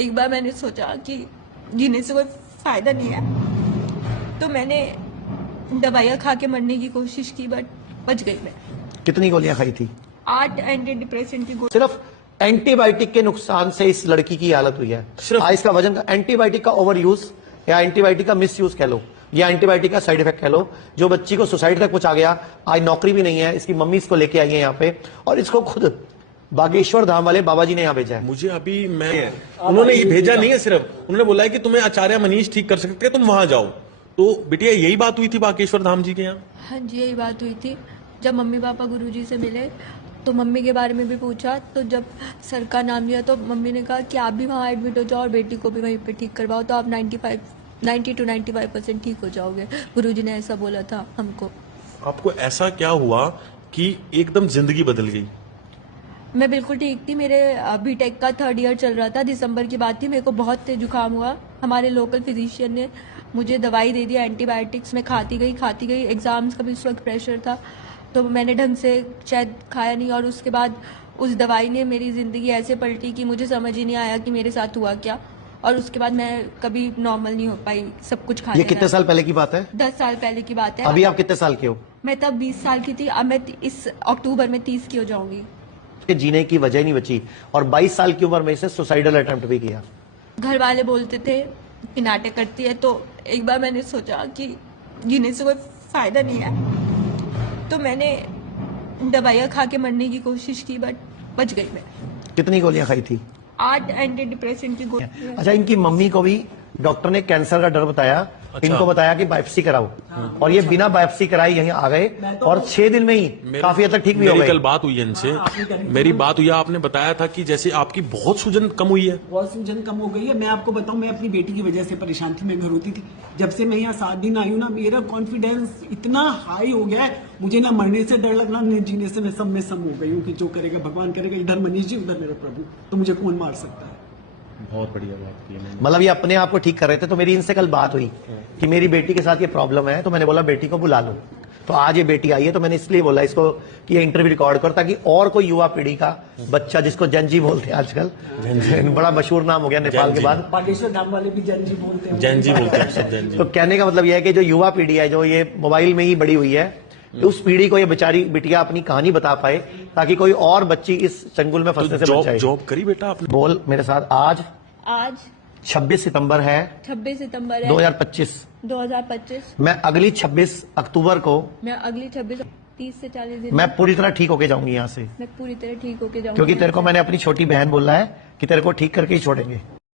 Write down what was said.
एक बार मैंने सोचा कि जीने से कोई फायदा नहीं है, तो मैंने दवाइयाँ खा के मरने की कोशिश की, बट बच गई मैं। कितनी गोलियां खाई थी? 8 एंटी डिप्रेसेंट की गोली। सिर्फ एंटीबायोटिक के नुकसान से इस लड़की की हालत हुई है। आज इसका वजन का एंटीबायोटिक का ओवर यूज या एंटीबायोटिक का मिस यूज कह लो या एंटीबायोटिक का साइड इफेक्ट कह लो, जो बच्ची को सुसाइड तक पहुंचा गया। आज नौकरी भी नहीं है, इसकी मम्मी इसको लेके आई है यहाँ पे और इसको खुद बागेश्वर धाम वाले बाबा जी ने यहाँ भेजा है। मुझे अभी उन्होंने ये भेजा नहीं है, सिर्फ उन्होंने बोला है कि तुम्हें आचार्य मनीष ठीक कर सकते हैं, तुम वहां जाओ। तो बिटिया यही बात हुई थी बागेश्वर धाम जी के यहाँ? हाँ जी, यही बात हुई थी। जब मम्मी पापा गुरुजी से मिले तो मम्मी के बारे में भी पूछा, तो जब सर का नाम लिया तो मम्मी ने कहा कि आप भी वहाँ एडमिट हो जाओ और बेटी को भी वहीं पे ठीक करवाओ, तो आप 90 to 95% ठीक हो जाओगे। गुरुजी ने ऐसा बोला था हमको। आपको ऐसा क्या हुआ कि एकदम जिंदगी बदल गई? मैं बिल्कुल ठीक थी। मेरे बीटेक का 3rd ईयर चल रहा था, दिसंबर की बात थी। मेरे को बहुत तेज जुकाम हुआ। हमारे लोकल फिजिशियन ने मुझे दवाई दे दी, एंटीबायोटिक्स। मैं खाती गई। एग्जाम्स का भी उस वक्त प्रेशर था, तो मैंने ढंग से शायद खाया नहीं, और उसके बाद उस दवाई ने मेरी ज़िंदगी ऐसे पलटी कि मुझे समझ ही नहीं आया कि मेरे साथ हुआ क्या। और उसके बाद मैं कभी नॉर्मल नहीं हो पाई, सब कुछ खाने ये कितने साल पहले की बात है? 10 साल पहले की बात है। अभी आप कितने साल के हो? मैं तब 20 साल की थी। अब मैं इस अक्टूबर में 30 की हो जाऊंगी। के जीने की वजह नहीं बची और 22 साल की उम्र में इसे सुसाइडल अटेम्प्ट भी किया। घर वाले बोलते थे कि नाटक करती है, तो एक बार मैंने सोचा कि जीने से कोई फायदा नहीं है, तो मैंने दवाइयाँ खा के मरने की कोशिश की, बट बच गई मैं। कितनी गोलियां खाई थी? 8 एंटी डिप्रेसेंट की गोली। अच्छा, इनकी मम्मी को भी डॉक्टर ने कैंसर का डर बताया। इनको बताया कि बायोप्सी कराओ, और ये बिना बायोप्सी कराए यहीं आ गए और 6 दिन में ही काफी हद तक ठीक भी हो गए। कल बात हुई है इनसे, मेरी बात हुई, आपने बताया था कि जैसे आपकी बहुत सूजन कम हुई है। बहुत सूजन कम हो गई है। मैं आपको बताऊं, मैं अपनी बेटी की वजह से परेशान थी। मैं घर होती थी। जब से मैं यहाँ 7 दिन आई हूँ ना, मेरा कॉन्फिडेंस इतना हाई हो गया है, मुझे ना मरने से डर लगना, न जीने से। मैं सब में सम हो गई हूँ कि जो करेगा भगवान करेगा। इधर मनीष जी, उधर मेरा प्रभु, तो मुझे कौन मार सकता है। बहुत बढ़िया बात की है। मतलब ये अपने आप को ठीक कर रहे थे, तो मेरी इनसे कल बात हुई कि मेरी बेटी के साथ ये प्रॉब्लम है, तो मैंने बोला बेटी को बुला लो। तो आज ये बेटी आई है, तो मैंने इसलिए बोला इसको कि ये इंटरव्यू रिकॉर्ड कर, ताकि और कोई युवा पीढ़ी का बच्चा, जिसको जंजी बोलते हैं आजकल, बड़ा मशहूर नाम हो गया नेपाल के बाद, बागेश्वर धाम वाले भी जैन जी बोलते हैं। जैन जी बोलते हैं सब, जैन जी। तो कहने का मतलब यह है कि जो युवा पीढ़ी है, जो ये मोबाइल में ही बड़ी हुई है, तो उस पीढ़ी को ये बेचारी बिटिया अपनी कहानी बता पाए, ताकि कोई और बच्ची इस चंगुल में फंसने से बच जाए। जॉब करी बेटा आपने? बोल मेरे साथ। आज 26 सितंबर है 26 सितंबर है 2025। मैं अगली 26 अक्टूबर को, मैं अगली 30 से 40 दिन मैं पूरी तरह ठीक होके जाऊंगी यहाँ से, मैं पूरी तरह ठीक होके जाऊंगी, क्योंकि तेरे को मैंने अपनी छोटी बहन बोला है कि तेरे को ठीक करके ही छोड़ेंगे।